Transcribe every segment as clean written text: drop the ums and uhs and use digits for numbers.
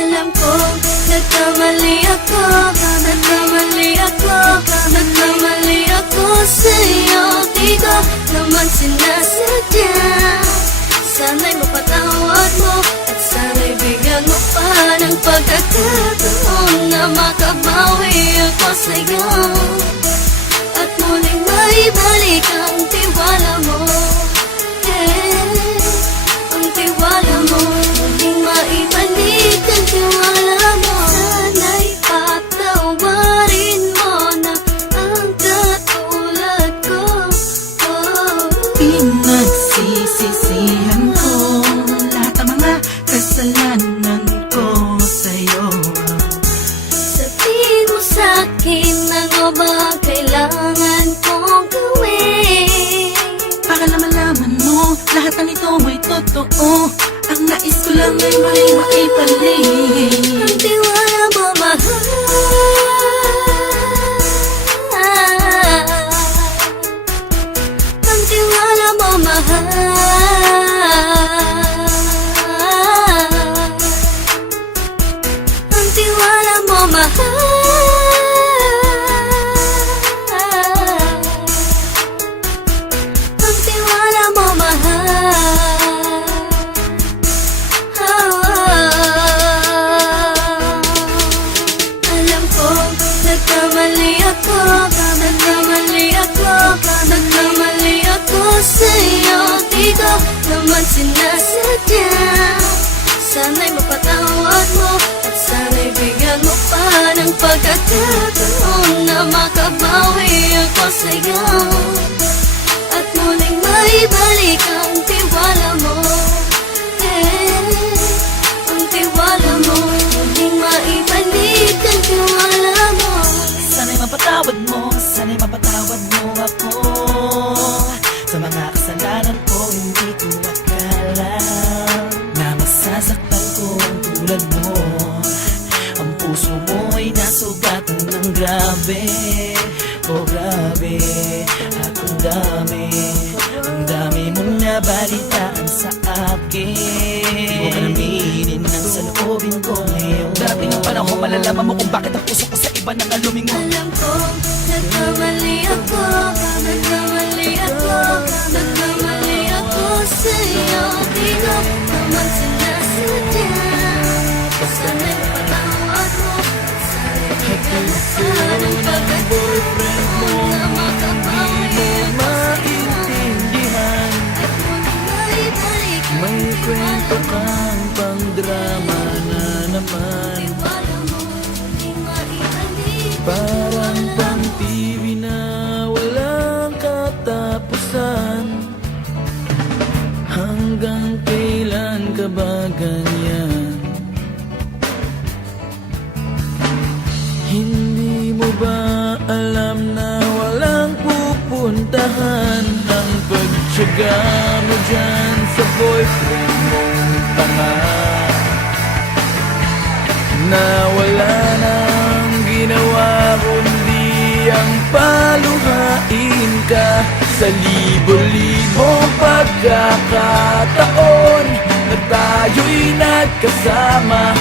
Alam ko, nagkamali ako, nagkamali ako, nagkamali ako sa'yo. Di ko naman sinasadya. Sana'y mapatawad mo at sana'y bigyan mo pa ng pagkakataon na makabawi ako sa'yo at muling maibalik ang tiwala mo. Ang tiwala mo, muling maibalik ang tiwala mo. Sana'y patawarin mo na ang katulad ko. Pinagsisisihan ko lahat ng mga kasalanan ko sa'yo. Sabihin mo sa'kin ano ba kailangan kong gawin Para malaman mo lahat ng ito ay totoo. Ang nais ko lang ay may maibalik ang tiwala mo, mahal. Ang tiwala mo, mahal. Ang tiwala mo, mahal. Ang tiwala mo, mahal. Alam ko, nagkamali ako, nagkamali ako, nagkamali ako sa'yo. Di ko naman sinasadya. Sana'y mapatawad mo at sana'y bigyan mo pa ng pagkakataon na makabawi ako sa'yo at muling maibalik ang tiwala mo. Ang tiwala mo, muling maibalik ang tiwala mo. Sana'y mapatawad mo, sana'y mapatawad mo ako sa mga kasalanan ko. Hindi ko akala na masasaktan ko ang tulad mo. Ang puso mo ay nasugatan ng grabe. Oh grabe, at ang dami mong nabalitaan sa akin. Di mo ka naminin ang saloobin ko ngayon. Darating ang panahon, malalaman mo kung bakit ang puso ko sa iba nang alumingon. Alam ko, nagkamali ako, nagkamali ako, nagkamali ako sa'yo. Di ko naman sinasadya. Sana'y mapatawad mo, sana'y bigyan mo pa ng pagkakataon na makabawi ako Maintindihan, at muling maibalik ang may kwento tiwala mo. kang pang drama na naman. Tiwala mo, muling maibalik ang Parang tiwala pang mo. TV na walang katapusan. Hanggang kailan ka ba ganyan? Hindi mo ba alam na walang pupuntahan ang pagtyaga mo dyan sa boyfriend mong tanga? Na wala nang ginawa kundi ang paluhain ka sa libo-libong pagkakataon na tayo'y nagkasama.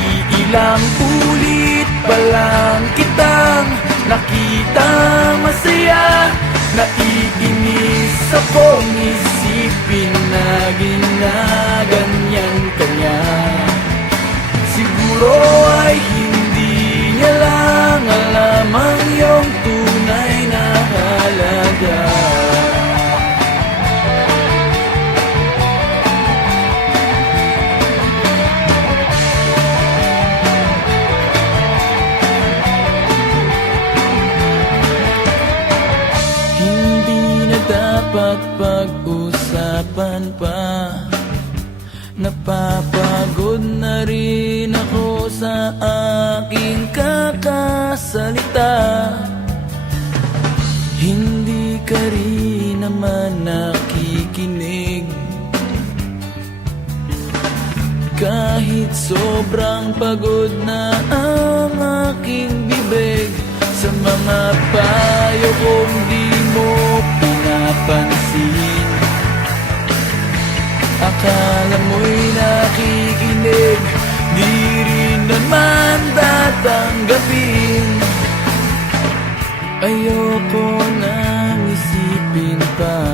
Iilang ulit pa lang kitang nakitang masaya. Naiinis akong isipin na ginaganyan ka niya. Siguro ay hindi niya lang alam ang iyong tunay na halaga. Hindi na dapat pag-usapan pa. Napapagod na rin ako sa aking kakasalita. Hindi ka rin naman nakikinig. Kahit sobrang pagod na ang aking bibig, sa mga payo kong di mo pinapansin. Akala mo'y nakikinig, di rin man tatanggapin. Ayoko nang isipin pa